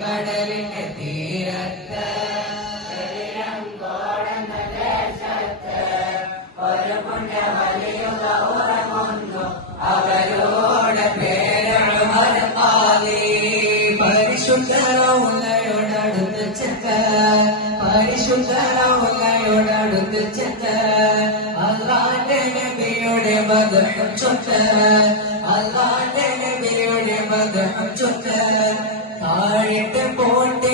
കടലിന്റെ തീരത്ത് ഒരു പുണ്യവലിയുക ഉറങ്ങുന്നു അവരോട് പേരഴുമരമാലി പരിശുദ്ധ റൗലയോടടുത്ത് ചെന്ന് പരിശുദ്ധ റൗലയോടടുത്ത് ചെന്ന് അല്ലാഹുവിന്റെ നബിയുടെ മദ്ഹ് ചൊല്ല് അല്ലാഹുവിന്റെ നബിയുടെ മദ്ഹ് ചൊല്ല് താഴിട്ട് പോട്ട്